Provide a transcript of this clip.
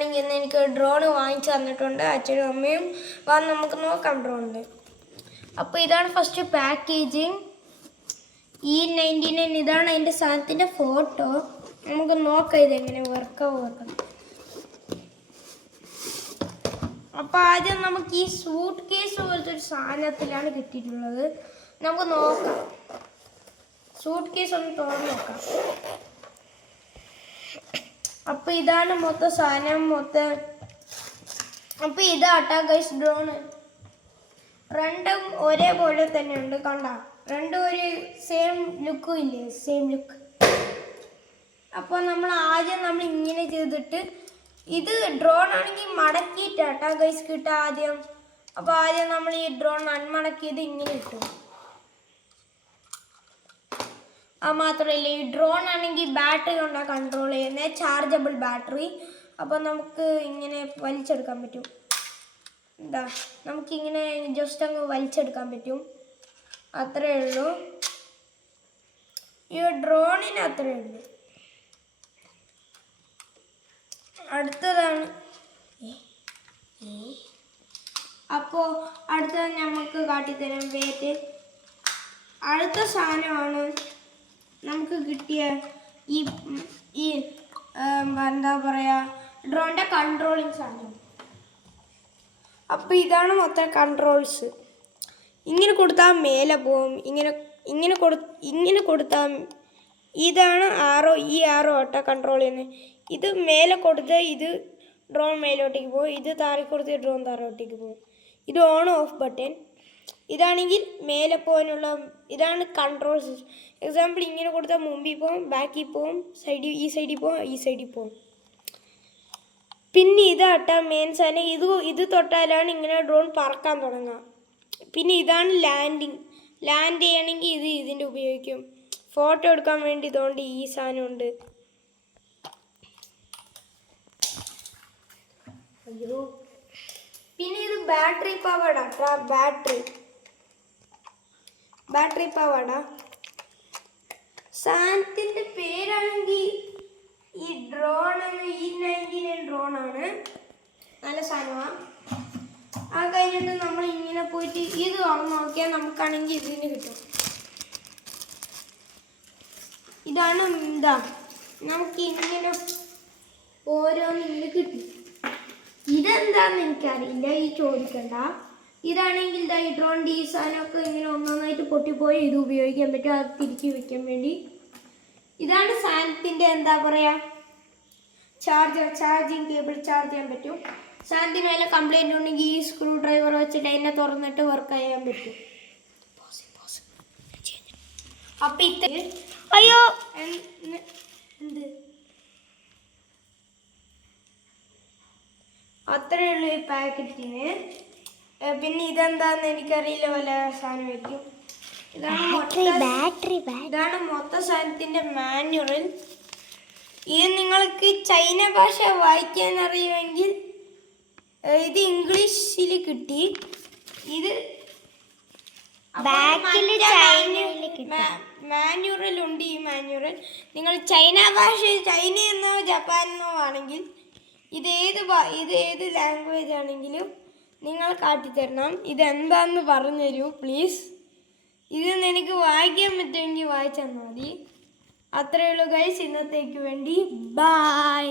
അച്ഛനാണെങ്കിൽ ഇന്ന് എനിക്ക് ഡ്രോൺ വാങ്ങിച്ചു തന്നിട്ടുണ്ട്. അച്ഛനും അമ്മയും വന്ന് നമുക്ക് നോക്കാം ഡ്രോണിൽ. അപ്പോൾ ഇതാണ് ഫസ്റ്റ് പാക്കേജിങ്. E99 ഇതാണ് അതിൻ്റെ സാധനത്തിൻ്റെ ഫോട്ടോ. നമുക്ക് നോക്കാം ഇതെങ്ങനെ വർക്കാവുക. അപ്പോൾ ആദ്യം നമുക്ക് ഈ സൂട്ട് കേസ് പോലത്തെ ഒരു സാധനത്തിലാണ് കിട്ടിയിട്ടുള്ളത്. നമുക്ക് നോക്കാം. സൂട്ട് കേസ് ഒന്ന് തുറന്ന് നോക്കാം. അപ്പോൾ ഇതാണ് മൊത്തം സാധനം മൊത്തം. അപ്പോൾ ഇതാട്ടാ ഗൈസ് ഡ്രോണ്. രണ്ടും ഒരേപോലെ തന്നെയുണ്ട്. കണ്ട, രണ്ടും ഒരു സെയിം ലുക്കും ഇല്ലേ, സെയിം ലുക്ക്. അപ്പോൾ നമ്മൾ ഇങ്ങനെ ചെയ്തിട്ട്, ഇത് ഡ്രോൺ ആണെങ്കിൽ മടക്കിയിട്ടാട്ടാ ഗൈസ് കിട്ടുക ആദ്യം. അപ്പോൾ ആദ്യം നമ്മൾ ഈ ഡ്രോൺ അൺമടക്കിയത് ഇങ്ങനെ ഇട്ടു. മാത്രമല്ല ഈ ഡ്രോൺ ആണെങ്കിൽ ബാറ്ററി കൊണ്ടാണ് കൺട്രോൾ ചെയ്യുന്നത്, ചാർജബിൾ ബാറ്ററി. അപ്പോൾ നമുക്ക് ഇങ്ങനെ വലിച്ചെടുക്കാൻ പറ്റും. എന്താ, നമുക്കിങ്ങനെ ജസ്റ്റ് അങ്ങ് വലിച്ചെടുക്കാൻ പറ്റും. അത്രയേ ഉള്ളൂ. ഈ ഡ്രോണിന് അത്രയേ ഉള്ളൂ. അടുത്തതാണ്. അപ്പോൾ അടുത്തത് നമുക്ക് കാട്ടിത്തരാം. വേറ്റ് അടുത്ത സാധനമാണ് നമുക്ക് കിട്ടിയ ഈ എന്താ പറയുക, ഡ്രോണിൻ്റെ കൺട്രോളിങ് സാധനം. അപ്പോൾ ഇതാണ് മൊത്തം കൺട്രോൾസ്. ഇങ്ങനെ കൊടുത്താൽ മേലെ പോവും, ഇങ്ങനെ കൊടുത്താൽ ഇതാണ് ആറോ. ഈ ആറോ ആട്ടോ കൺട്രോൾ ചെയ്യുന്നത്. ഇത് മേലെ കൊടുത്താൽ ഇത് ഡ്രോൺ മേലോട്ടേക്ക് പോകും, ഇത് താഴെ കൊടുത്ത് ഡ്രോൺ താഴോട്ടേക്ക് പോകും. ഇത് ഓൺ ഓഫ് ബട്ടൺ. ഇതാണെങ്കിൽ മേലെ പോകാനുള്ള, ഇതാണ് കൺട്രോൾ സിസ്റ്റം. എക്സാമ്പിൾ ഇങ്ങനെ കൊടുത്താൽ മുമ്പിൽ പോകും, ബാക്കിൽ പോകും, ഈ സൈഡിൽ പോകും, ഈ സൈഡിൽ പോകും. പിന്നെ ഇതാട്ടാ മെയിൻ സാധനം. ഇത് തൊട്ടാലാണ് ഇങ്ങനെ ഡ്രോൺ പറക്കാൻ തുടങ്ങുക. പിന്നെ ഇതാണ് ലാൻഡിങ്. ലാൻഡ് ചെയ്യണമെങ്കിൽ ഇതിൻ്റെ ഉപയോഗിക്കും. ഫോട്ടോ എടുക്കാൻ വേണ്ടി ഇതുകൊണ്ട് ഈ സാധനമുണ്ട്. അയ്യോ, പിന്നെ ഇത് ബാറ്ററി പവർഡാ. ബാറ്ററി പവർഡാ. സാധനത്തിൻ്റെ പേരാണെങ്കിൽ ഈ ഡ്രോൺ E99 ഡ്രോണാണ്. നല്ല സാധനമാണ്. ആ കഴിഞ്ഞിട്ട് നമ്മൾ ഇങ്ങനെ പോയിട്ട് ഇത് തുറന്ന് നോക്കിയാൽ നമുക്കാണെങ്കിൽ ഇതിന് കിട്ടും. ഇതാണ് നമുക്ക് ഇങ്ങനെ ഓരോന്നിങ്ങനെ കിട്ടും. ഇതെന്താണെന്ന് എനിക്കറിയില്ല, ഈ ചോദിക്കണ്ട. ഇതാണെങ്കിൽ ഈ ഡ്രോണിൻ്റെ ഈ സാധനമൊക്കെ ഇങ്ങനെ ഒന്നൊന്നായിട്ട് പൊട്ടിപ്പോയി ഇത് ഉപയോഗിക്കാൻ പറ്റും, അത് തിരിച്ചു വയ്ക്കാൻ വേണ്ടി. ഇതാണ് സാധനത്തിൻ്റെ എന്താ പറയുക, ചാർജിങ് കേബിൾ. ചാർജ് ചെയ്യാൻ പറ്റും. സാധനത്തിന് മേലെ കംപ്ലൈൻറ്റ് ഉണ്ടെങ്കിൽ ഈ സ്ക്രൂ ഡ്രൈവർ വെച്ചിട്ട് അതിനെ തുറന്നിട്ട് വർക്ക് ചെയ്യാൻ പറ്റും. അപ്പം അയ്യോ എന്ത് അത്രയേ ഉള്ളൂ ഈ പാക്കറ്റിന്. പിന്നെ ഇതെന്താന്ന് എനിക്കറിയില്ല, വല്ല സാധനം വയ്ക്കും. ഇതാണ് മൊത്തം സാധനത്തിൻ്റെ മാനുവൽ. ഇത് നിങ്ങൾക്ക് ചൈന ഭാഷ വായിക്കാൻ അറിയുമെങ്കിൽ ഇത് ഇംഗ്ലീഷിൽ കിട്ടി. ഇത് മാനുവലുണ്ട്. ഈ മാനുവൽ നിങ്ങൾ ചൈന ഭാഷ, ചൈനയെന്നോ ജപ്പാനെന്നോ ആണെങ്കിൽ ഇതേത് ലാംഗ്വേജ് ആണെങ്കിലും നിങ്ങൾ കാട്ടിത്തരണം. ഇതെന്താണെന്ന് പറഞ്ഞു തരൂ പ്ലീസ്. ഇത് എനിക്ക് വായിക്കാൻ പറ്റുമെങ്കിൽ വായിച്ചാൽ മതി. അത്രയേ ഉള്ളൂ ഗൈസ് ഇന്നത്തേക്ക് വേണ്ടി. ബൈ.